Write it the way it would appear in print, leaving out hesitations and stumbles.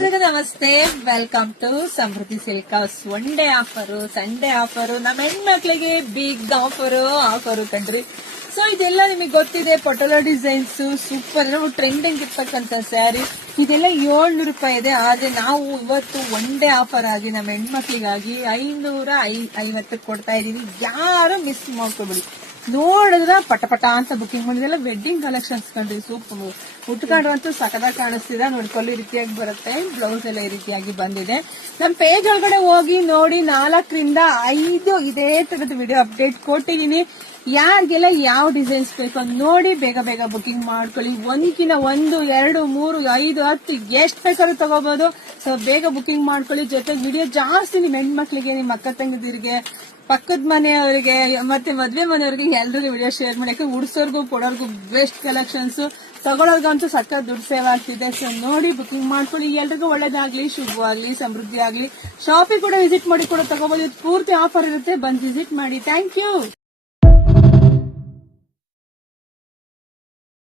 ಎಲ್ರಿಗೂ ನಮಸ್ತೆ. Welcome to Samruddhi silk house. One day offer, Sunday offer, ನಮ್ಮ ಹೆಣ್ಮಕ್ಳಿಗೆ ಬಿಗ್ ಆಫರ್ ಕಣ್ರಿ. ಸೊ ಇದೆಲ್ಲ ನಿಮಗೆ ಗೊತ್ತಿದೆ. ಪಟೋಲಾ ಡಿಸೈನ್ಸ್ ಸೂಪರ್ ಟ್ರೆಂಡಿಂಗ್ ಇರ್ತಕ್ಕಂಥ ಸ್ಯಾರಿ. ಇದೆಲ್ಲ 700 ರೂಪಾಯಿ ಇದೆ. ಆದ್ರೆ ನಾವು ಇವತ್ತು ಒನ್ ಡೇ ಆಫರ್ ಆಗಿ ನಮ್ಮ ಹೆಣ್ಮಕ್ಳಿಗಾಗಿ 550 ಕೊಡ್ತಾ ಇದೀವಿ. ಯಾರು ಮಿಸ್ ಮಾಡ್ಕೊಬಿಡಿ. ನೋಡಿದ್ರ ಪಟ ಅಂತ ಬುಕಿಂಗ್ ಮಾಡಿದೆಲ್ಲ ವೆಡ್ಡಿಂಗ್ ಕಲೆಕ್ಷನ್ಸ್ ಕಂಡ್ರಿ. ಸೂಪರ್ ಉಟ್ಕೊಂಡ್ರಂತೂ ಸಕದಾಗ ಕಾಣಿಸ್ತಿದೆ. ನೋಡ್ಕೊಳ್ಳಿ, ಈ ರೀತಿಯಾಗಿ ಬರುತ್ತೆ. ಬ್ಲೌಸ್ ಎಲ್ಲ ಈ ರೀತಿಯಾಗಿ ಬಂದಿದೆ. ನಮ್ ಪೇಜ್ ಒಳಗಡೆ ಹೋಗಿ ನೋಡಿ. 4 ರಿಂದ 5 ಇದೇ ತರದ ವಿಡಿಯೋ ಅಪ್ಡೇಟ್ ಕೊಟ್ಟಿದೀನಿ. ಯಾರಿಗೆಲ್ಲ ಯಾವ ಡಿಸೈನ್ಸ್ ಬೇಕು ಅಂತ ನೋಡಿ ಬೇಗ ಬುಕಿಂಗ್ ಮಾಡ್ಕೊಳ್ಳಿ. ಒಂದ್ಕಿನ 1, 2, 3, 5, 10 ಎಷ್ಟು ಬೇಕಾದ್ರೂ ತಗೋಬಹುದು. ಸೊ ಬೇಗ ಬುಕಿಂಗ್ ಮಾಡ್ಕೊಳ್ಳಿ. ಜೊತೆಗೆ ವಿಡಿಯೋ ಜಾಸ್ತಿ ನಿಮ್ ಹೆಣ್ಮಕ್ಳಿಗೆ, ನಿಮ್ ಅಕ್ಕ ತಂಗಿದಿರಿಗೆ, ಪಕ್ಕದ ಮನೆಯವರಿಗೆ, ಮತ್ತೆ ಮದ್ವೆ ಮನೆಯವರಿಗೆ ಎಲ್ರಿಗೂ ವಿಡಿಯೋ ಶೇರ್ ಮಾಡಕ್ಕೆ. ಉಡ್ಸೋರ್ಗು ಕೊಡೋರ್ಗು ಬೆಸ್ಟ್ ಕಲೆಕ್ಷನ್ಸ್, ತಗೊಳೋರ್ಗಂತೂ ಸಕ್ಕ ದುಡ್ಡು ಸೇವ್ ಆಗ್ತಿದೆ. ಸೊ ನೋಡಿ ಬುಕಿಂಗ್ ಮಾಡ್ಕೊಳ್ಳಿ. ಎಲ್ರಿಗೂ ಒಳ್ಳೇದಾಗ್ಲಿ, ಶುಭವಾಗ್ಲಿ, ಸಮೃದ್ಧಿ ಆಗ್ಲಿ. ಶಾಪಿಂಗ್ ಕೂಡ ವಿಸಿಟ್ ಮಾಡಿ ಕೂಡ ತಗೋಬಹುದು. ಪೂರ್ತಿ ಆಫರ್ ಇರುತ್ತೆ. ಬಂದು ವಿಸಿಟ್ ಮಾಡಿ. Thank you.